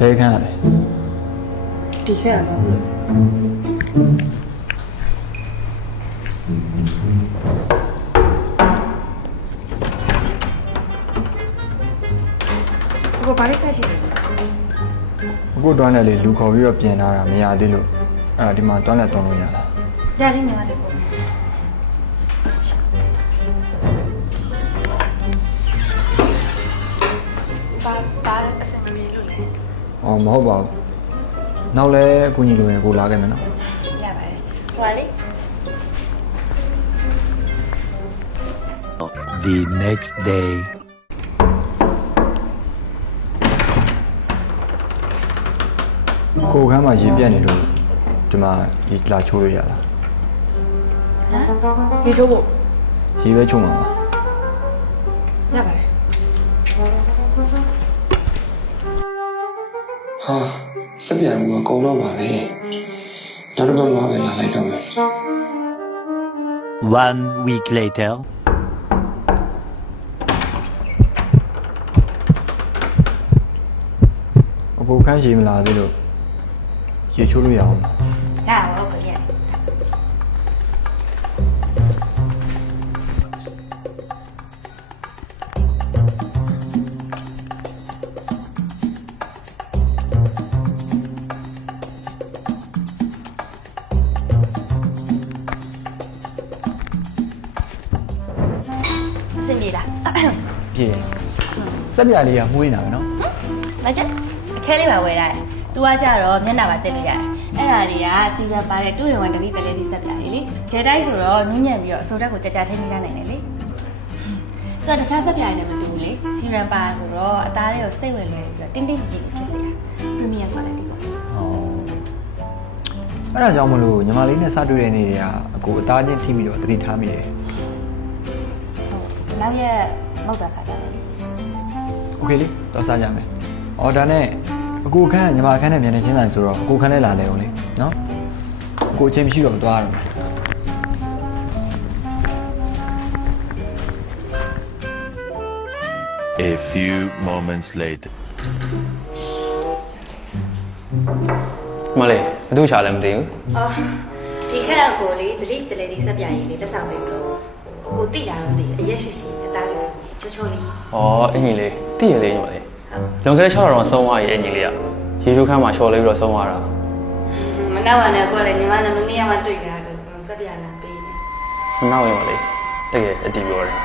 ဘယ်ခန်းရလဲ ဒီခက်ရမှာဘူးကိုဘာလို့ဆက်ရှိလဲ အခုတွန်းတယ်လေလူခေါ်ပြီးတော့ပြင်လာတာမရသေးလို့အဲ့ဒါဒီမှာတွန်းတယ်တုံးလို့ရလား ရလေးညီမလေးပေါ့ဘာအစင်မပြေလို့လဲ အော်မဟုတ်ပါဘူးနောက်လဲအခုညီလိုရင်ကိုလာခဲ့မယ်နော် ရပါတယ်ဟိုကလေ The next day. ကိုခန်းမှာရေပြက်နေတော့ဒီမှာရေလာချိုးလို့ရလား ဟမ်ရေချိုးဖို့ ရေပဲချိုးမှာပါ ရပါတယ် ဟာစက်ပြန်မှုကကုန်တော့ပါပဲနောက်တစ်ပတ်မှပဲလာလိုက်တော့မယ် 1 week later. အခုခန်းရေမလာသေးလို့ရေချိုးလို့ရအောင် ရပါတော့ကိုရ အဆင်ပြေလား ပြေစက်ပြလေးကမှုေးနေတာပဲနော် မကြအခဲလေးပါဝယ်ရတယ်။ तू ကကြတော့မျက်နှာပါတက်လို့ရတယ်။အဲ့ဒါတွေကစီရန်ပါတဲ့တူရင်ဝန်တတိတလေးလေးစက်ပြလေးလေ။ဂျဲတိုက်ဆိုတော့နူးညံ့ပြီးတော့အစိုးတက်ကိုကြကြထိန်းနေနိုင်တယ်လေ။ तू ကတခြားစက်ပြလေးနဲ့မတူဘူးလေ။စီရန်ပါဆိုတော့အသားလေးကိုစိတ်ဝင်လွယ်ပြီးတော့တင်းတင်းကြည်ကြည်ဖြစ်စေတာ။ Premium quality ပေါ့။ ဟောအဲ့ဒါကြောင့်မလို့ညီမလေးနဲ့စတွေ့တဲ့နေ့တွေကအကိုအသားချင်းထိပြီးတော့တတိထားမိတယ် ဟုတ်နောက်ရက်မောက်တာစားကြတယ်လေ โอเคလေတော့စားကြမယ်အော်ဒါနဲ့အကိုခန်းကညီမခန်းနဲ့မြန်နေချင်းဆိုင်ဆိုတော့အကိုခန်းနဲ့လာလဲအောင်လေနော်အကိုအချိန်မရှိတော့သွားရတော့မယ် A few moments later. မလေးဘသူရှာလဲမသိဘူး အော်ဒီခက်ကိုလေတတိတလေးလေးစက်ပြရေးလေးတက်ဆောင်ပေးလို့ကိုတိလာတော့လေအရက်ရှိရှိအသားလေးချိုးချိုးလေး ။အော်အင်ကြီးလေးတည့်ရလေးညီမလေး။လွန်ခဲ့တဲ့6လတော့ဆုံးသွားရဲ့အင်ကြီးလေးကရေချိုးခန်းမှာရှော်လေးပြီးတော့ဆုံးသွားတာ မနောက်ပါနဲ့ကိုလည်းညီမနဲ့မနေ့ကမှတွေ့ကြတယ်စက်ပြလာပေးတယ် ။မနောက်ရင်မလေးတကယ်အတီးပြောတယ်